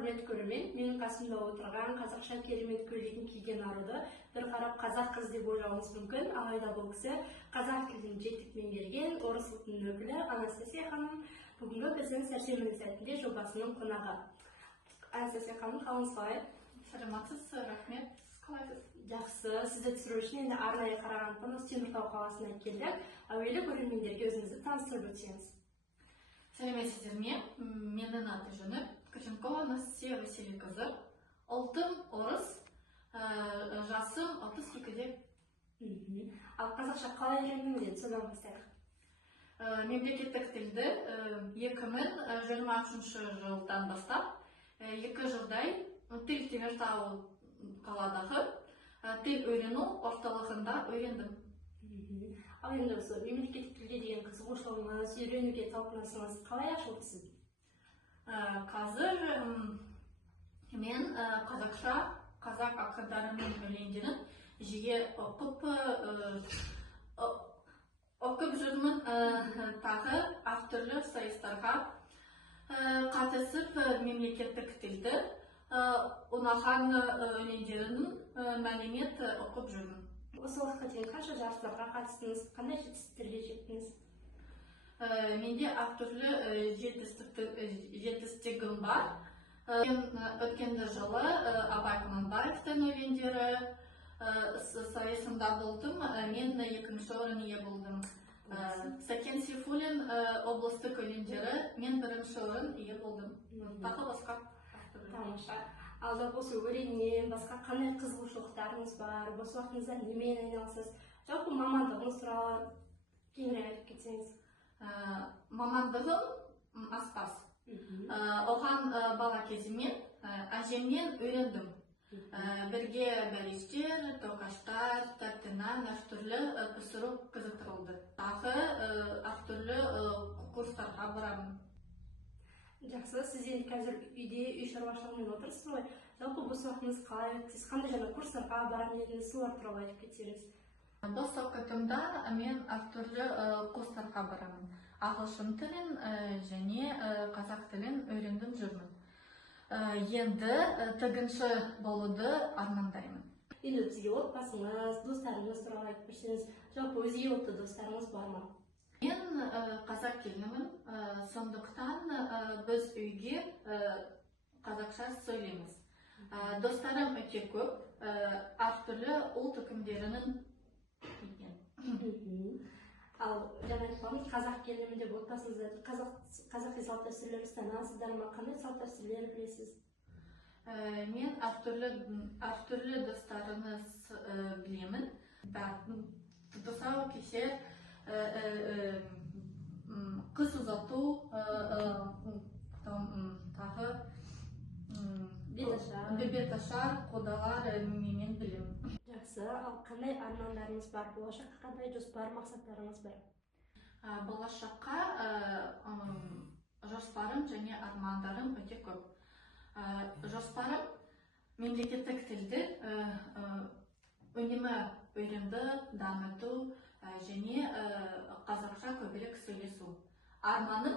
құрметті көрермен, менің қасымда отырған қазақша керемет көйлегін киген аруды бір қарап қазақ қыз деп ойлауыңыз мүмкін, алайда бұл кісі қазақ тілін жетік меңгерген орыс ұлтының өкілі Анастасия ханым бүгінгі біздің сәрсенбі сәтінде жобасының қонағы. Анастасия ханым, қалыңыз қалай? Саламатсыз, рахмет. Қалайсыз? Жақсы, сізді түсіру үшін енді арнайы қарағандыдан осы Теміртау қаласына келдік. Әуелі көрермендерге өзіңізді таныстырып өтсеңіз. Сәлеметсіздер ме? Менің аты жөнім Коченкова Анастасия Васильевна. Ұлтым орыс, жасым 32-де. Ал қазақша қалай үйрендіңіз, содан бастайық. Мемлекеттік тілді 2023 жылдан бастап 2 жылдай тіл Теміртау қаладағы тіл үйрену орталығында үйрендім. Ал енді осы мемлекеттік тілге деген қызығушылығыңыз, үйренуге талпынысыңыз қалай ашылды сіздің? Қазір мен қазақша, қазақ ақындарының өлеңдерін жиі оқып жүрмін. Тағы әртүрлі сайыстарға қатысып мемлекеттік тілді ұнаған өлеңдерінің мәлімет оқып жүрмін. Осы уақытқа дейін қанша жарыстарға қатыстыңыз, қандай жетістіктерге жеттіңіз? Менде әртүрлі жетістігім бар. Өткен жылы Абай Құнанбаевтың өлеңдері сайысында болдым. Мен 2-ші орын ие болдым. Сәкен Сейфуллин облыстық өлеңдері, мен 1-ші орын ие болдым. Тағы басқа. Тамаша. Ал осы өлеңнен басқа қандай қызығушылықтарыңыз бар? Бос уақытыңызда немен айналысасыз? Жалпы мамандығыңыз туралы кеңірек айтып кетсеңіз. Мамандығым аспаз. Оған бала кезімнен әжемнен үйрендім. Бірге бәліштер, тоқаштар, тәттінан әртүрлі пісіру қызықтырылды. Тағы әртүрлі курстарға барамын. Жақсы, сіз енді қазір үйде үй шаруашылығымен отырсыз ғой. Жалпы бос уақытыңыз қалай өтсіз? Қандай жаңа курстарға баратын едіңіз, солар туралы айтып кетсеңіз. Бос уақытымда мен әртүрлі курстарға барамын. Ағылшын тілін және қазақ тілін үйреніп жүрмін. Енді тігінші болуды армандаймын. Енді бізге отбасыңыз, достарыңыз туралы айтып берсеңіз, жалпы өзге ұлтты достарыңыз бар ма? Мен қазақ келінімін, сондықтан біз үйге қазақша сөйлейміз. Достарым өте көп, әртүрлі ұлт өкілдерінің екен. Ал жаңа айтқанымыз қазақ келінімін деп отбасыңызда қазақи салт дәстүрлерді ұстанасыздар ма? Қандай салт дәстүрлер білесіз? Мен әртүрлі достарымыз білемін. Тұсау кесер, қыз ұзату, тағы беташар, қодалар мен білемін. Жақсы, ал қандай армандарыңыз бар? Болашаққа қандай жоспар, мақсаттарыңыз бар? Болашаққа жоспарым және армандарым өте көп. Жоспарым мемлекеттік тілді үнемі үйренді, дамыту және қазақша көбірек сөйлесу. Арманым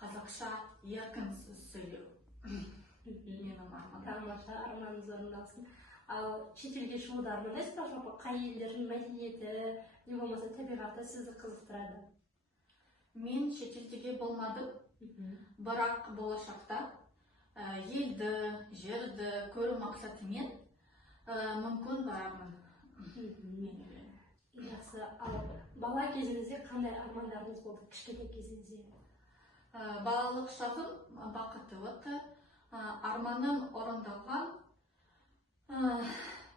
қазақша еркін сөйлеу. Менің арманым. Тамаша, арманыңыз орындалсын. Ал шетелге шығуды армандайсыз ба? Жалпы қай елдердің мәдениеті, не болмаса табиғаты сізді қызықтырады? Мен шетелдеге болмадым, бірақ болашақта елді, жерді көру мақсатымен мүмкін барамын. Жақсы, ал бала кезіңізде қандай армандарыңыз болды кішкентай кезіңізде? Балалық шағым бақытты өтті, арманым орындалған.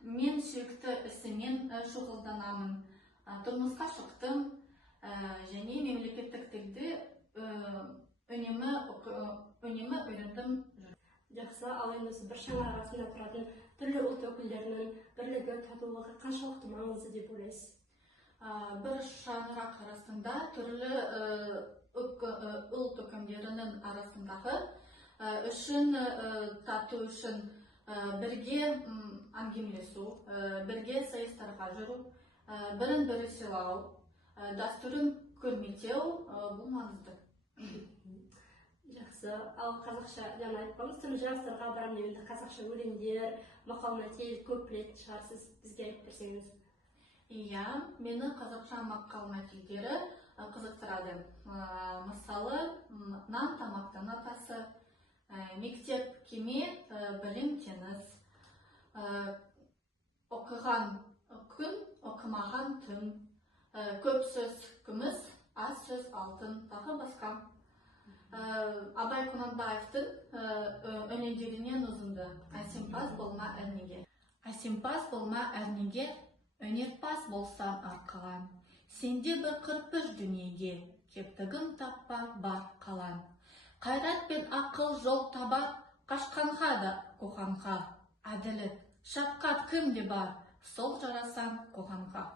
Мен сүйікті ісімен шұғылданамын. Тұрмысқа шықтым және мемлекеттік тілді үнемі үйрендім. Жақсы, ал енді бір шаңырақ астында тұратын түрлі ұлт өкілдерінің бірлігі, татулығы қаншалықты маңызды деп ойлайсыз? Бір шаңырақ арасында түрлі ұлт өкілдерінің арасындағы үшін тату үшін бірге әңгімелесу, бірге сайыстарға жүру, бірін-бірі сыйлау, дәстүрін көрмейтеу бұл маңызды. Жақсы. жақсы. Ал қазақша жаңа айтқанбыз, түрлі жастарға барам дегенде қазақша өлеңдер, мақал-мәтел көп білетін шығарсыз, бізге айтып берсеңіз. Иә, мені қазақша мақал-мәтелдері қызықтырады. Мысалы, нан тамақтың атасы, мектеп кеме, білім теңіз, оқыған күн, оқымаған түн, көп сөз күміс, аз сөз алтын, тағы басқа. Абай Құнанбаевтың өнегелінен ұзынды. Әсемпаз болма әрнеге. Әсемпаз болма әрнеге, өнерпаз болсам арқалан. Сенде бір қырпыш дүниеге, кептігін таппа бар қалан. Қайрат пен ақыл жол табар, қашқанға да қоғамға. Әділет, шапқат кімде бар, сол жарасам қоғамға.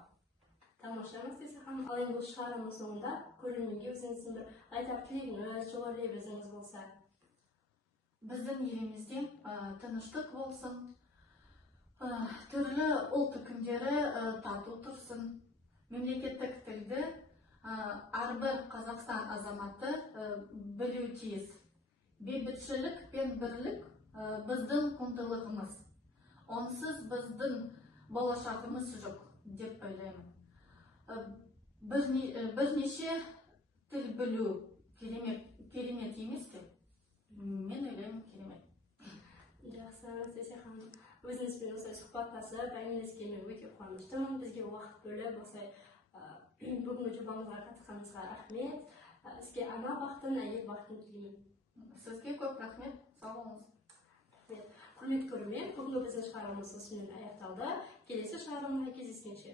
Тамаша, Анастасия ханым. Ал енді бұл шығарманың соңында көрерменге өзіңіздің бір айтар тілегіңіз, жол лебізіңіз болса. Біздің елімізде тыныштық болсын, түрлі ұлт өкілдері тату тұрсын, мемлекеттік тілді әрбір Қазақстан азаматы білуі тиіс. Бейбітшілік пен бірлік біздің құндылығымыз. Онсыз біздің болашағымыз жоқ деп ойлаймын. Бірнеше тіл білу керемет емес пе? Мен ойлаймын керемет. Жақсы, Анастасия ханым. Өзіңізбен осылай сұхбаттасып, әңгімелескеніме өте қуаныштымын. Бізге уақыт бөліп осылай бүгінгі жобамызға қатысқаныңызға рахмет. Сізге ана бақытын, әйел бақытын тілеймін. Сізге көп рахмет. Сау болыңыз. Құрметті көрермен, бүгінгі біздің шығармамыз осымен аяқталды. Келесі шығармада кездескенше.